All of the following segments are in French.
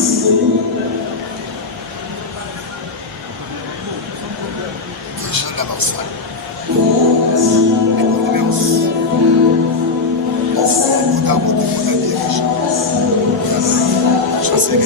Déjà dans l'ensemble. Les condoléances. Beaucoup d'amour de mon ami Richard. Chancelier.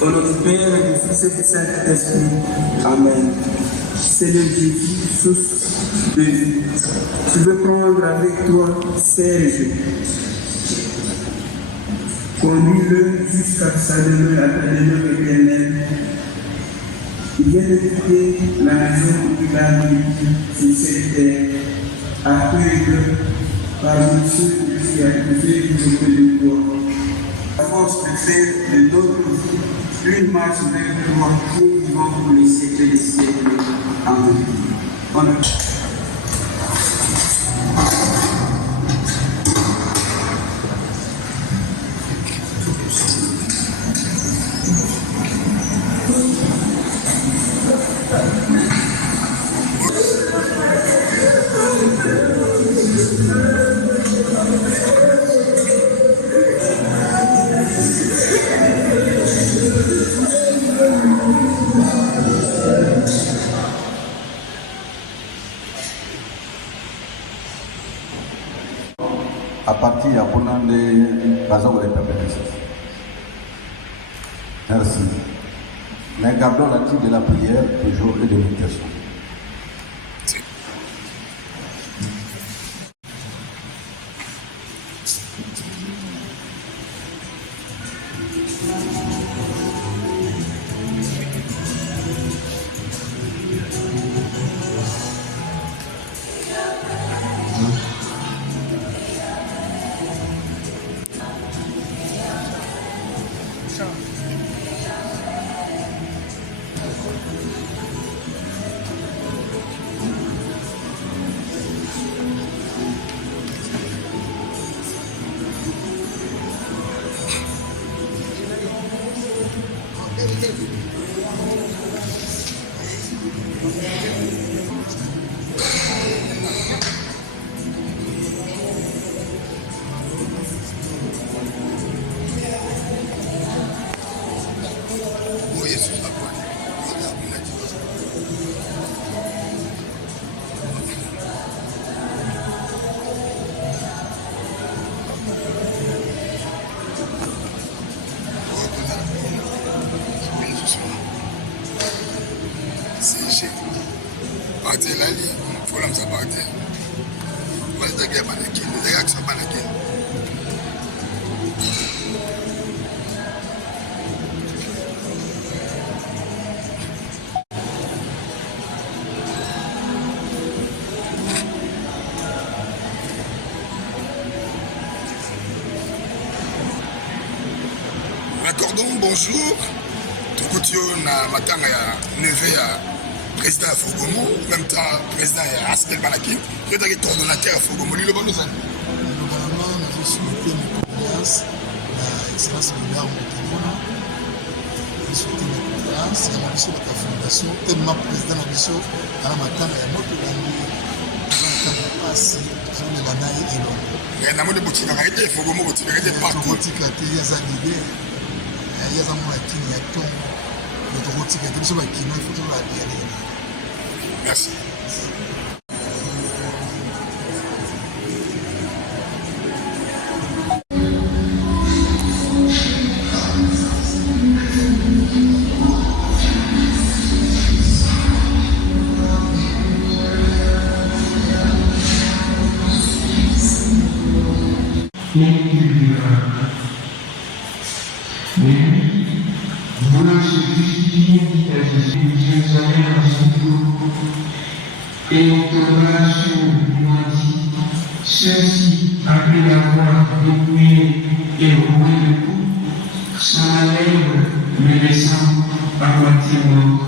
Au nom du Père et du Fils et du Saint-Esprit. Amen. Seigneur Jésus, source de vie, tu veux prendre avec toi Serge. Conduis-le jusqu'à sa demeure, à ta demeure éternelle. Il vient de quitter la maison où il a vécu sur cette terre, accueille-le par une seule qui a accusé de toi. La force de faire de notre vie une marche vers toi, nous vivons pour les siècles des siècles. Amen. À partir de Bazan de Merci. Mais gardons l'actif de la prière toujours et de méditation. Accordons bonjour. Tukutio na matanga ya neve ya président ya Fogomo, en même temps président ya Askel Balaki, qui est coordonnateur à Fogomo. Lilo Bono Zan. Globalement, nous avons souhaité une confiance à l'excellence Millard Montélimon. Nous souhaitons une confiance à la mission de la fondation, tellement président de la mission à la matanga ya moto langue. Nous avons passé sur les banailles et l'homme. Il y a un de Boutina, il y a Fogomo, il y a partout. Il y a un idée. Il y a un kini ya ton notre rotique a été bakina il faut toujours la dire. Merci. Et on donnera sur dit, ceux-ci, après l'avoir dépouillé et roué le cou, s'en allèrent le laissant à moitié mort.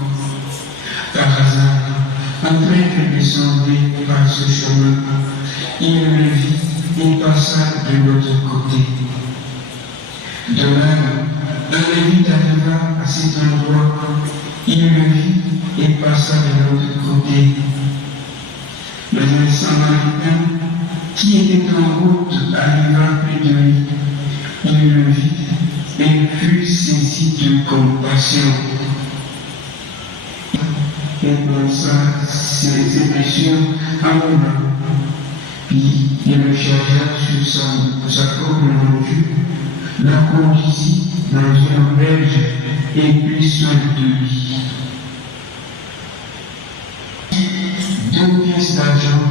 Car hasard, après que descendait par ce chemin, il le vit et passa de l'autre côté. De même, un Lévite arriva à cet endroit, il le vit et passa de l'autre côté. Mais un Samaritain qui était en route arriva près de lui, il le vit et fut saisi de compassion. Il pensa ses blessures à moi. Puis il le chargea sur sa propre monture, la conduisit dans une auberge et prit soin de lui. 2 pièces d'argent,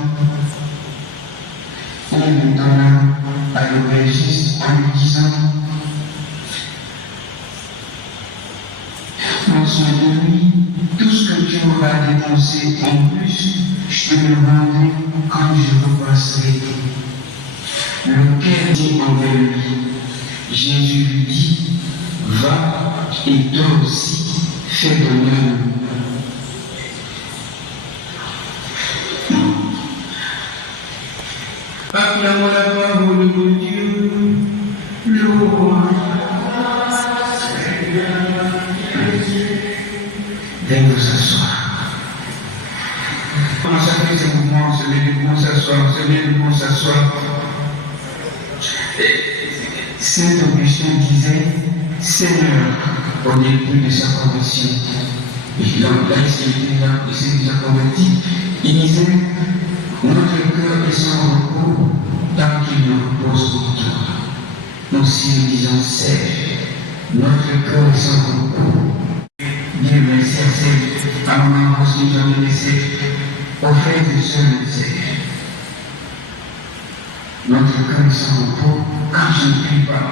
il le donna à l'aubergiste en lui disant: prends soin de lui, tout ce que tu auras dépensé en plus, je te le rendrai quand je repasserai. Lequel dit envers lui. Jésus lui dit: va et toi aussi fais de même. Acclamons la parole de Dieu, le roi. Veuillez vous asseoir. Comment ça fait ce mouvement, se met debout, s'asseoir, se met debout, s'asseoir. Saint Augustin disait: Seigneur, au début de sa conversion, et là, il s'est déjà converti, il disait: notre cœur est sans repos tant qu'il nous repose pour toi. Nous aussi nous disons: Seigneur, notre cœur est sans repos. Dieu merci à maman aussi nous a laissé aux frères et sœurs de Seigneur. Notre cœur est sans repos quand je ne prie pas.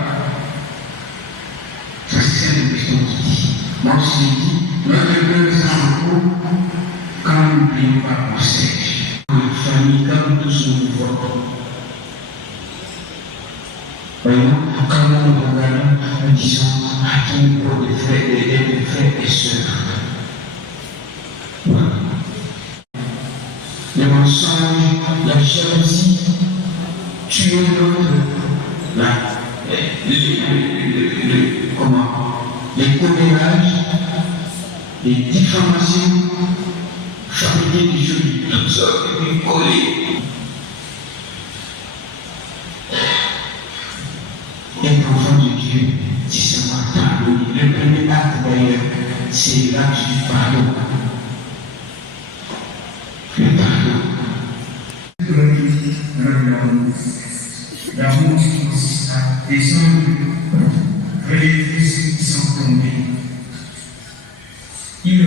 Ça, c'est Saint Augustin qui dit. Moi aussi, je dis: notre cœur est sans repos quand nous ne prions pas pour Seigneur. Notre famille, quand nous tous nous voyons. Voyons, quand nous nous regardons, nous disons: à qui nous pour les frères et sœurs. Voilà. Le mensonge, la jalousie, tuer l'autre, les commérages, les diffamations, fabriquer des jolies, toutes sortes de coller. Être enfant de Dieu, c'est savoir pardonner. Le premier acte d'ailleurs, c'est l'acte du pardon. Le pardon. L'amour consiste à descendre, relever ceux qui sont tombés. Il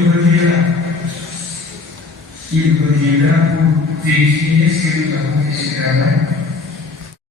reviendra pour vérifier est-ce que nous avons fait ce travail.